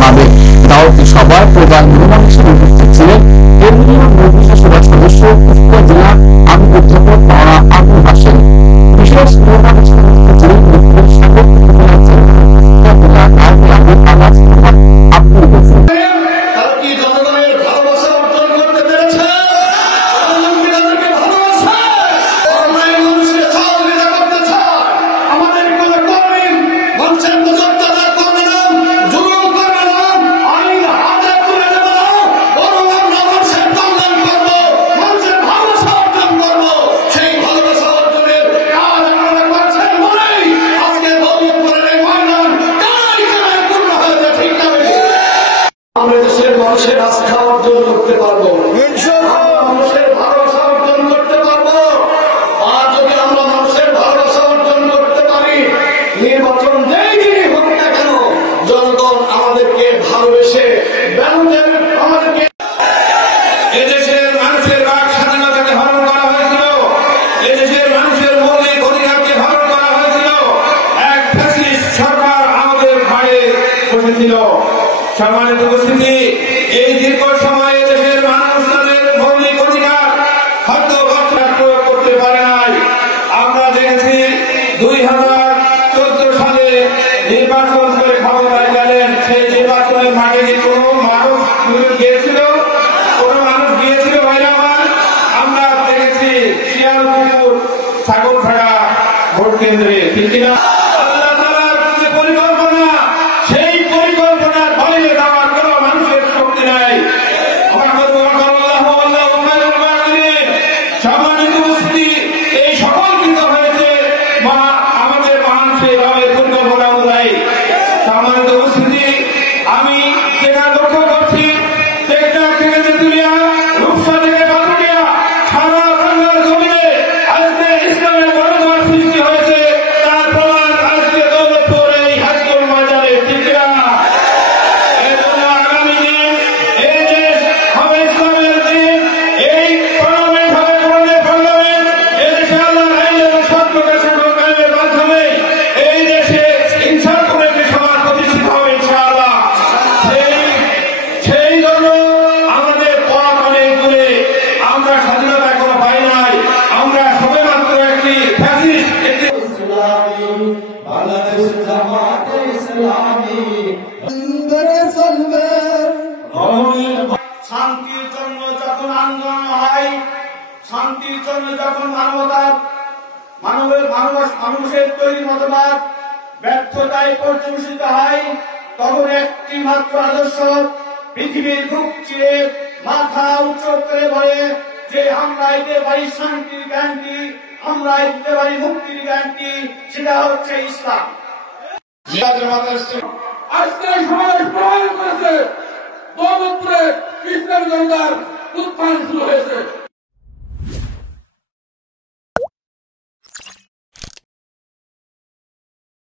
শোনাবে। দাওয়াতি সভায় প্রধান মেহমান হিসেবে উপস্থিত ছিলেন কেন্দ্রীয় মজলিসের সভা সদস্য কুষ্টিয়া জেলা আমির অধ্যাপক মাওলানা আবুল হাশেম। বিশেষ মেহমান হিসেবে উপস্থিত ছিলেন মুখ্য সাবেক উপজেলা কুষ্টিয়া জেলা নায়েবে আবু আনাস আব্দুল গফুর। মানুষের আস্থা অর্জন করতে পারবো, মানুষের ভালোবাসা অর্জন করতে পারবো। আর যদি আমরা মানুষের ভালোবাসা অর্জন করতে পারি, নির্বাচন যেই দিনই হোক না কেন, জনগণ আমাদেরকে ভালোবেসে আমাদেরকে এদেশের মানুষের বাক স্বাধীনতাকে হরণ করা হয়েছিল, এদেশের মানুষের মৌলিক অধিকারকে হরণ করা হয়েছিল। এক ফ্যাসিস্ট সরকার আমাদের ঘাড়ে বসেছিল। সম্মানিত উপস্থিতি, এই দীর্ঘ সময়ে দেশের মানুষ তাদের মৌলিক অধিকার হয়তো প্রয়োগ করতে পারে নাই। আমরা দেখেছি 2014 সালে নির্বাচন করে ক্ষমতায় গেলেন। সেই নির্বাচনের মাঠে কি কোন মানুষ গিয়েছিল? কোন মানুষ গিয়েছিল? ভাইরা আমার, আমরা দেখেছি শিয়ালপুকুর, ছাগলখাড়া ভোট কেন্দ্রে, ঠিক কিনা? আমি যেটা লক্ষ্য করছি, টেকটাক থেকে তেতুলিয়া, রূপসা থেকে বাদুড়িয়া, সারা বাংলার জমিনে আজকে ইসলামের গণতন্ত্র সৃষ্টি হয়েছে। তার প্রমাণ আজকে দৌলতপুর এই হাইস্কুল ময়দানে, ঠিক না? এর জন্য আগামী দিন এই দেশ হবে ইসলামের দিন, এই পার্লামেন্ট হবে কোরআনের পার্লামেন্ট। এদেশে আল্লাহর আইন এবং সত্যকে শাসন কায়েমের মাধ্যমে এই দেশে ইনসাফপূর্ণ একটি সমাজ প্রতিষ্ঠিত হবে ইনশাআল্লাহ। সেই জন্য আমাদের পথ অনেক দূরে। আমরা স্বাধীনতা এখনো পাই নাই। আমরা সবে মাত্র একটি ফ্যাসিস্ট, একটি বাংলাদেশ জামাতে ইসলামী শান্তির জন্য যখন আন্দোলন হয়, শান্তির জন্য যখন মানুষের তৈরি মতবাদ ব্যর্থতায় পর্যবেসিত হয়, তখন একটি মাত্র আদর্শ পৃথিবীর বুক চিরে মাথা উঁচু করে বলে যে আমরা এতে পারি শান্তির গ্যারান্টি, আমরা এতে পারি মুক্তির গ্যারান্টি, সেটা হচ্ছে ইসলাম। আজকে সমাবেশ প্রমাণ করেছে দৌলতপুরে ইসলামী জনতার উত্থান শুরু হয়েছে।